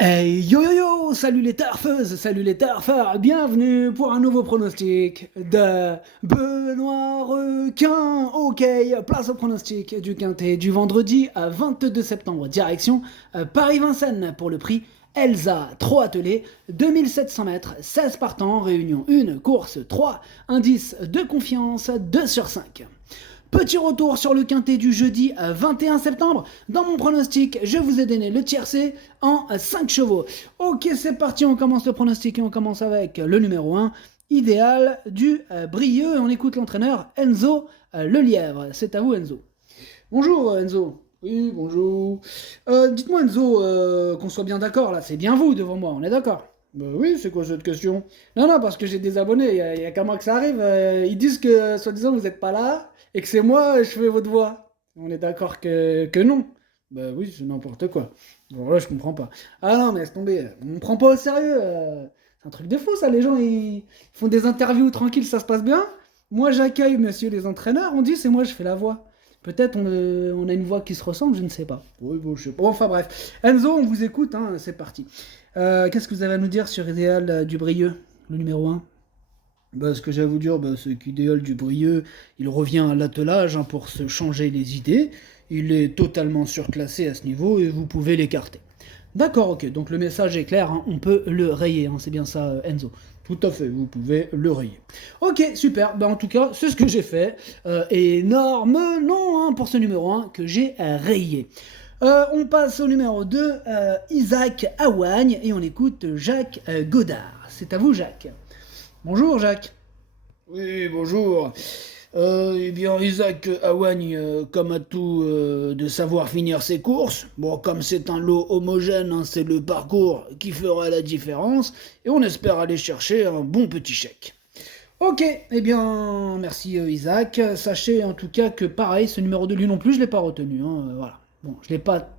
Hey yo yo yo, salut les turfeuses, salut les turfeurs, bienvenue pour un nouveau pronostic de Benoît Requin. Ok, place au pronostic du Quintet du vendredi 22 septembre, direction Paris-Vincennes pour le prix Elsa, 3 attelés, 2700 mètres, 16 partants, réunion 1, course 3, indice de confiance 2 sur 5. Petit retour sur le quintet du jeudi 21 septembre. Dans mon pronostic, je vous ai donné le tiercé en 5 chevaux. Ok, c'est parti, on commence le pronostic et on commence avec le numéro 1, Idéal du Brieux. Et on écoute l'entraîneur Enzo Lelièvre. C'est à vous Enzo. Bonjour Enzo. Oui, bonjour. Dites-moi Enzo, qu'on soit bien d'accord là, c'est bien vous devant moi, on est d'accord? Bah oui, c'est quoi cette question? Non, non, parce que j'ai des abonnés, il y a qu'à moi que ça arrive. Ils disent que, soi-disant, vous n'êtes pas là et que c'est moi, je fais votre voix. On est d'accord que non. Bah oui, c'est n'importe quoi. Bon, là, je comprends pas. Ah non, mais laisse tomber, on me prend pas au sérieux. C'est un truc de fou, ça. Les gens, ils font des interviews tranquilles, ça se passe bien. Moi, j'accueille monsieur les entraîneurs, on dit c'est moi, je fais la voix. Peut-être on a une voix qui se ressemble, je ne sais pas. Oui, bon, je sais pas. Bon, enfin bref. Enzo, on vous écoute, hein, c'est parti. Qu'est-ce que vous avez à nous dire sur Idéal du Brieux, le numéro 1? Bah, ce que j'ai à vous dire, c'est qu'Idéal du Brieux, il revient à l'attelage hein, pour se changer les idées. Il est totalement surclassé à ce niveau et vous pouvez l'écarter. D'accord, ok, donc le message est clair, hein, on peut le rayer, hein, c'est bien ça Enzo. Tout à fait, vous pouvez le rayer. Ok, super, en tout cas, c'est ce que j'ai fait. Énorme nom hein, pour ce numéro 1 que j'ai rayé. On passe au numéro 2, Isaac Awagne, et on écoute Jacques Godard. C'est à vous Jacques. Bonjour Jacques. Oui, bonjour. Eh bien, Isaac Awagne, comme à tout, de savoir finir ses courses. Bon, comme c'est un lot homogène, hein, c'est le parcours qui fera la différence. Et on espère aller chercher un bon petit chèque. Ok, eh bien, merci Isaac. Sachez en tout cas que pareil, ce numéro de lui non plus, je ne l'ai pas retenu. Hein, voilà. Bon, je l'ai pas.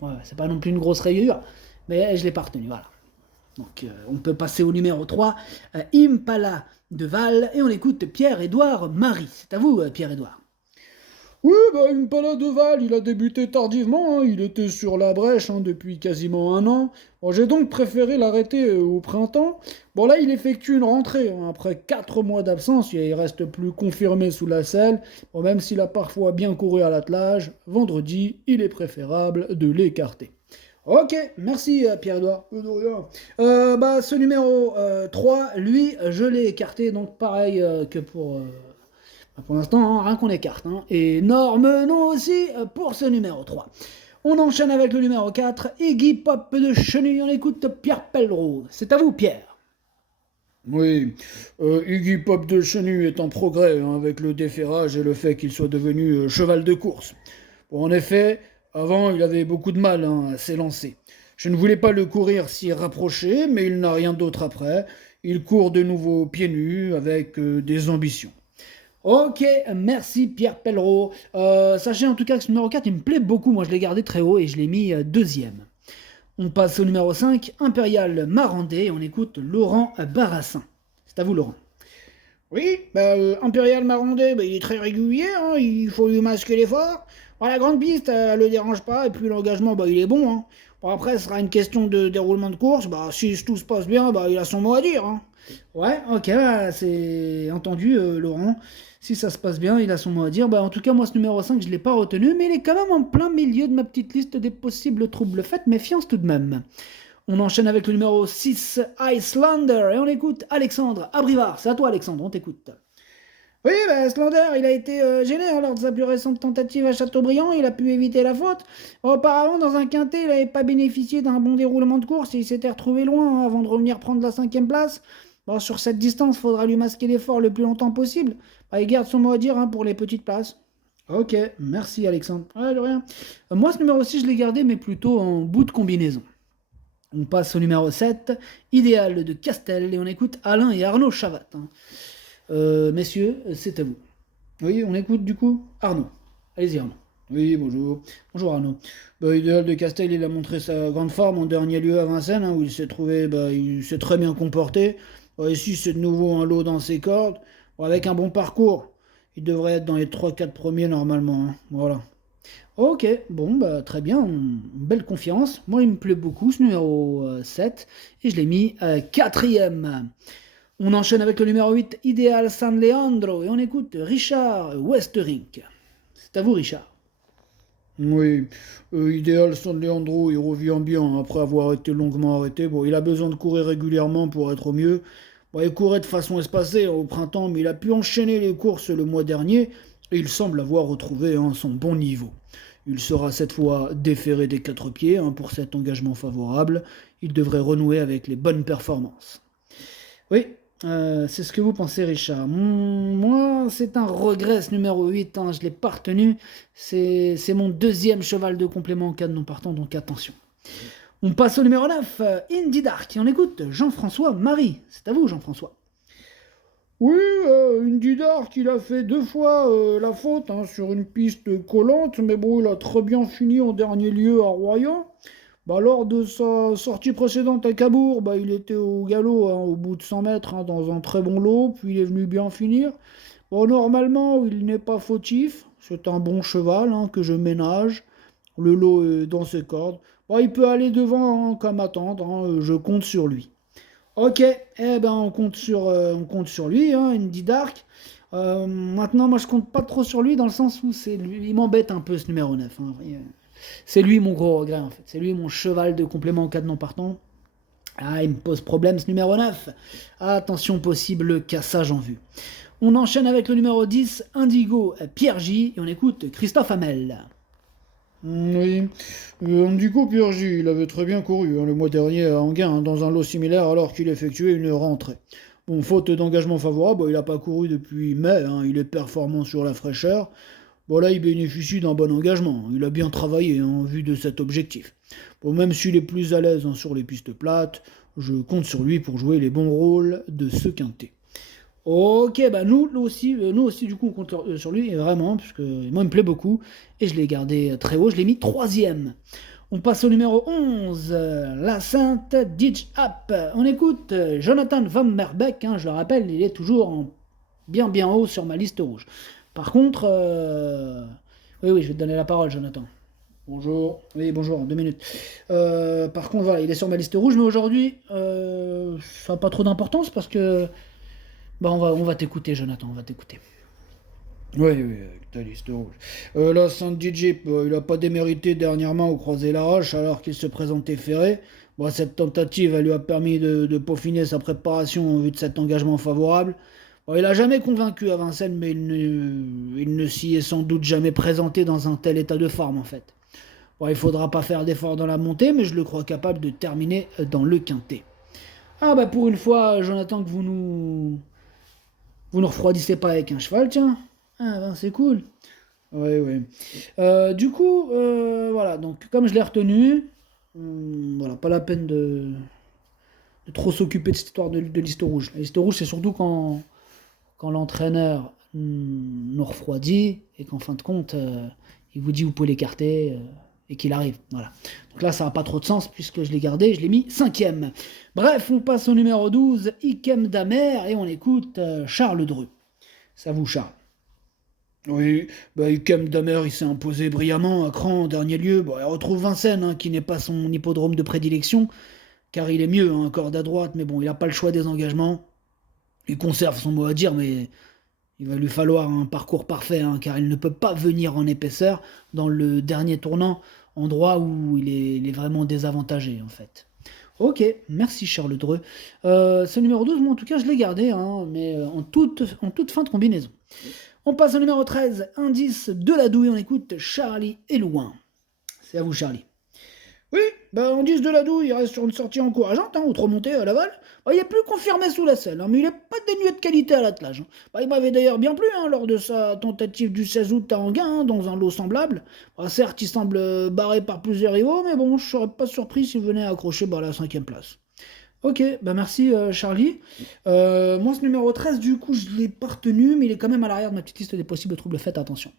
Ouais, c'est pas non plus une grosse rayure, mais je l'ai pas retenu. Voilà. Donc, on peut passer au numéro 3, Impala de Val, et on écoute Pierre-Édouard Marie. C'est à vous, Pierre-Édouard. Oui, Impala de Val, il a débuté tardivement, hein, il était sur la brèche hein, depuis quasiment un an. Bon, j'ai donc préféré l'arrêter au printemps. Bon là, il effectue une rentrée, hein, après 4 mois d'absence, il reste plus confirmé sous la selle. Bon, même s'il a parfois bien couru à l'attelage, vendredi, il est préférable de l'écarter. Ok, merci Pierre-Edouard. De rien. Ce numéro 3, lui, je l'ai écarté, donc pareil que pour l'instant, hein, rien qu'on écarte. Hein. Énorme nom aussi pour ce numéro 3. On enchaîne avec le numéro 4, Iggy Pop de Chenille, on écoute Pierre Pellereau. C'est à vous Pierre. Oui, Iggy Pop de Chenu est en progrès hein, avec le déferrage et le fait qu'il soit devenu cheval de course. Bon, en effet, avant il avait beaucoup de mal hein, à s'élancer. Je ne voulais pas le courir si rapproché, mais il n'a rien d'autre après. Il court de nouveau pieds nus avec des ambitions. Ok, merci Pierre Pellereau. Sachez en tout cas que ce numéro 4, il me plaît beaucoup. Moi, je l'ai gardé très haut et je l'ai mis deuxième. On passe au numéro 5, Impérial Marandé, et on écoute Laurent Barassin. C'est à vous, Laurent. Oui, Impérial Marandé, il est très régulier, hein, il faut lui masquer l'effort. Bon, la grande piste, elle le dérange pas, et puis l'engagement, il est bon. Hein. Bon, après, ce sera une question de déroulement de course. Si tout se passe bien, il a son mot à dire. Hein. Ouais, ok, c'est entendu, Laurent. Si ça se passe bien, il a son mot à dire. En tout cas, moi, ce numéro 5, je ne l'ai pas retenu, mais il est quand même en plein milieu de ma petite liste des possibles troubles. Faites méfiance tout de même. On enchaîne avec le numéro 6, Icelander, et on écoute Alexandre Abrivard. C'est à toi, Alexandre, on t'écoute. Oui, Slander, il a été gêné hein, lors de sa plus récente tentative à Châteaubriand, il a pu éviter la faute. Auparavant, dans un quintet, il n'avait pas bénéficié d'un bon déroulement de course et il s'était retrouvé loin hein, avant de revenir prendre la 5e place. Sur cette distance, il faudra lui masquer l'effort le plus longtemps possible. Il garde son mot à dire hein, pour les petites places. Ok, merci Alexandre. Ouais, de rien. Moi, ce numéro 6, je l'ai gardé, mais plutôt en bout de combinaison. On passe au numéro 7, Idéal de Castel, et on écoute Alain et Arnaud Chavat. Hein. Messieurs, c'est à vous. Oui, on écoute du coup Arnaud. Allez-y Arnaud. Oui, bonjour. Bonjour Arnaud. Idéal de Castel, il a montré sa grande forme en dernier lieu à Vincennes, hein, où il s'est trouvé, il s'est très bien comporté. Ici, c'est de nouveau un lot dans ses cordes. Avec un bon parcours, il devrait être dans les 3-4 premiers normalement. Hein. Voilà. Ok, bon, bah, très bien, belle confiance. Moi, il me plaît beaucoup ce numéro 7 et je l'ai mis quatrième. On enchaîne avec le numéro 8, Ideal San Leandro, et on écoute Richard Westerink. C'est à vous, Richard. Oui, idéal San Leandro, il revient bien après avoir été longuement arrêté. Bon, il a besoin de courir régulièrement pour être au mieux. Bon, il courait de façon espacée au printemps, mais il a pu enchaîner les courses le mois dernier et il semble avoir retrouvé son bon niveau. Il sera cette fois déféré des quatre pieds pour cet engagement favorable. Il devrait renouer avec les bonnes performances. Oui, c'est ce que vous pensez, Richard. Moi, c'est un regret ce numéro 8, je ne l'ai pas retenu. C'est mon deuxième cheval de complément en cas de non partant, donc attention. On passe au numéro 9, Indy Dark, et on écoute Jean-François Marie. C'est à vous, Jean-François. Oui, une Didar qu'il a fait deux fois la faute sur une piste collante, mais bon, il a très bien fini en dernier lieu à Royan. Bah, lors de sa sortie précédente à Cabourg, bah, il était au galop au bout de 100 mètres dans un très bon lot, puis il est venu bien finir. Bon, normalement, il n'est pas fautif, c'est un bon cheval que je ménage. Le lot est dans ses cordes. Bah, il peut aller devant comme attendre, je compte sur lui. Ok, eh ben on compte sur lui, Indy Dark. Maintenant, moi je compte pas trop sur lui dans le sens où il m'embête un peu ce numéro 9. C'est lui mon gros regret en fait. C'est lui mon cheval de complément en cas de non partant. Ah, il me pose problème ce numéro 9. Attention, possible cassage en vue. On enchaîne avec le numéro 10, Indigo Pierre J. Et on écoute Christophe Hamel. Oui, Andico Piergi, il avait très bien couru le mois dernier à Anguin dans un lot similaire alors qu'il effectuait une rentrée. Bon, faute d'engagement favorable, il n'a pas couru depuis mai, il est performant sur la fraîcheur. Bon, là, il bénéficie d'un bon engagement. Il a bien travaillé en vue de cet objectif. Bon, même s'il est plus à l'aise sur les pistes plates, je compte sur lui pour jouer les bons rôles de ce quintet. Ok, bah nous aussi du coup on compte sur lui, et vraiment, parce que moi il me plaît beaucoup, et je l'ai gardé très haut, je l'ai mis troisième. On passe au numéro 11, la Sainte Ditch Up. On écoute Jonathan Van Merbeek, je le rappelle, il est toujours bien haut sur ma liste rouge. Par contre, oui, je vais te donner la parole, Jonathan. Bonjour. Oui, bonjour, 2 minutes. Par contre, voilà, il est sur ma liste rouge, mais aujourd'hui, ça n'a pas trop d'importance parce que bah, on va t'écouter, Jonathan, on va t'écouter. Oui, oui, avec ta liste rouge. Là, Sandy Jeep, il n'a pas démérité dernièrement au croisé Larache alors qu'il se présentait ferré. Bon, cette tentative, elle lui a permis de peaufiner sa préparation en vue de cet engagement favorable. Bon, il n'a jamais convaincu à Vincennes, mais il ne s'y est sans doute jamais présenté dans un tel état de forme, en fait. Bon, il faudra pas faire d'efforts dans la montée, mais je le crois capable de terminer dans le quintet. Ah bah pour une fois, Jonathan, que vous nous refroidissez pas avec un cheval, tiens. Ah ben c'est cool. Oui, oui. Du coup, voilà, donc comme je l'ai retenu, voilà, pas la peine de trop s'occuper de cette histoire de liste rouge. La liste rouge, c'est surtout quand l'entraîneur nous refroidit et qu'en fin de compte, il vous dit vous pouvez l'écarter et qu'il arrive. Voilà. Donc là, ça n'a pas trop de sens puisque je l'ai gardé, je l'ai mis cinquième. Bref, on passe au numéro 12, Ikem Damer, et on écoute Charles Dreux. C'est à vous, Charles. Oui, bah, Ikem Damer, il s'est imposé brillamment à Cran en dernier lieu. Bon, il retrouve Vincennes, qui n'est pas son hippodrome de prédilection, car il est mieux, corde à droite, mais bon, il n'a pas le choix des engagements. Il conserve son mot à dire, mais il va lui falloir un parcours parfait, car il ne peut pas venir en épaisseur dans le dernier tournant, endroit où il est vraiment désavantagé, en fait. Ok, merci Charles Dreux. Ce numéro 12, moi en tout cas je l'ai gardé, mais en toute fin de combinaison. On passe au numéro 13, indice de la douille, on écoute Charlie et Loin. C'est à vous Charlie. Oui, bah, on dit de la douille, il reste sur une sortie encourageante, outre montée à Laval. Bah, il est plus confirmé sous la selle, mais il n'est pas dénué de qualité à l'attelage. Bah, il m'avait d'ailleurs bien plu lors de sa tentative du 16 août à Anguin, dans un lot semblable. Bah, certes, il semble barré par plusieurs rivaux, mais bon, je serais pas surpris s'il venait accrocher la cinquième place. Ok, bah merci Charlie. Moi ce numéro 13 du coup je l'ai pas retenu, mais il est quand même à l'arrière de ma petite liste des possibles troubles, faites attention.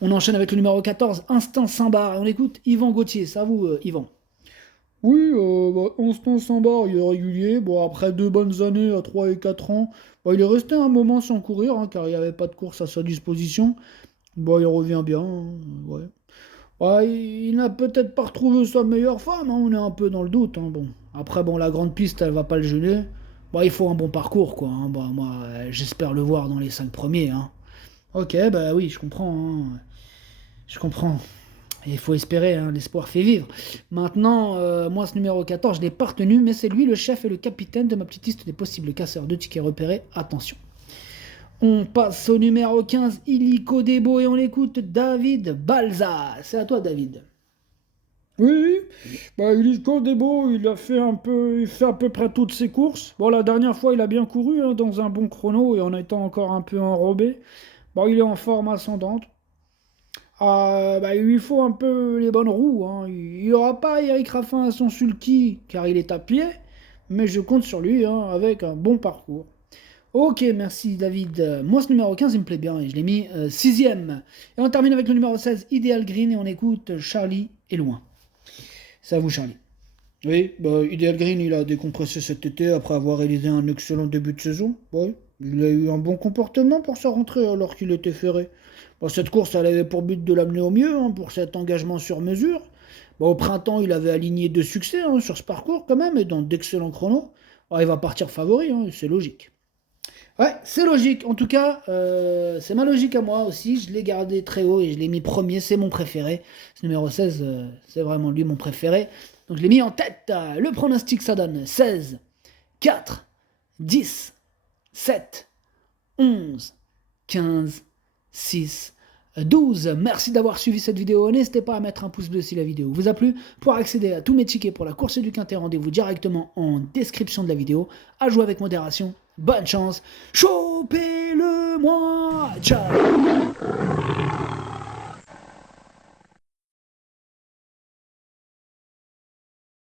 On enchaîne avec le numéro 14, Instinct Saint-Bar, et on écoute Yvan Gauthier, c'est à vous Yvan. Oui, bah, Instant Sambar, il est régulier. Bon, après 2 bonnes années à 3 et 4 ans, bah, il est resté un moment sans courir, car il n'y avait pas de course à sa disposition. Bah, il revient bien, ouais. Ouais, il n'a peut-être pas retrouvé sa meilleure femme, hein, on est un peu dans le doute. Hein, bon. Après, bon, la grande piste, elle va pas le gêner. Bon, il faut un bon parcours, quoi. Hein. Bon, moi, j'espère le voir dans les 5 premiers. Hein. Ok, bah oui, je comprends. Hein. Je comprends. Il faut espérer, hein, l'espoir fait vivre. Maintenant, moi, ce numéro 14, je ne l'ai pas retenu, mais c'est lui le chef et le capitaine de ma petite liste des possibles casseurs de tickets repérés. Attention. On passe au numéro 15, Illico Debo, et on écoute David Balza. C'est à toi, David. Oui, bah, il est Debo, il fait à peu près toutes ses courses. Bon, la dernière fois, il a bien couru hein, dans un bon chrono et en étant encore un peu enrobé. Bon, il est en forme ascendante. Bah, il lui faut un peu les bonnes roues. Hein. Il n'y aura pas Eric Raffin à son sulky car il est à pied, mais je compte sur lui hein, avec un bon parcours. Ok, merci David. Moi, ce numéro 15, il me plaît bien et je l'ai mis 6ème. Et on termine avec le numéro 16, Ideal Green, et on écoute Charlie est loin. C'est à vous, Charlie. Oui, bah, Ideal Green, il a décompressé cet été après avoir réalisé un excellent début de saison. Ouais, il a eu un bon comportement pour sa rentrée alors qu'il était ferré. Bah, cette course, elle avait pour but de l'amener au mieux hein, pour cet engagement sur mesure. Bah, au printemps, il avait aligné 2 succès hein, sur ce parcours quand même et dans d'excellents chronos. Bah, il va partir favori, hein, c'est logique. Ouais, c'est logique. En tout cas, c'est ma logique à moi aussi. Je l'ai gardé très haut et je l'ai mis premier. C'est mon préféré. Ce numéro 16, c'est vraiment lui mon préféré. Donc je l'ai mis en tête. Le pronostic, ça donne 16, 4, 10, 7, 11, 15, 6, 12. Merci d'avoir suivi cette vidéo. N'hésitez pas à mettre un pouce bleu si la vidéo vous a plu. Pour accéder à tous mes tickets pour la course du Quintet, rendez-vous directement en description de la vidéo. À jouer avec modération. Bonne chance. Chopez-le moi. Ciao.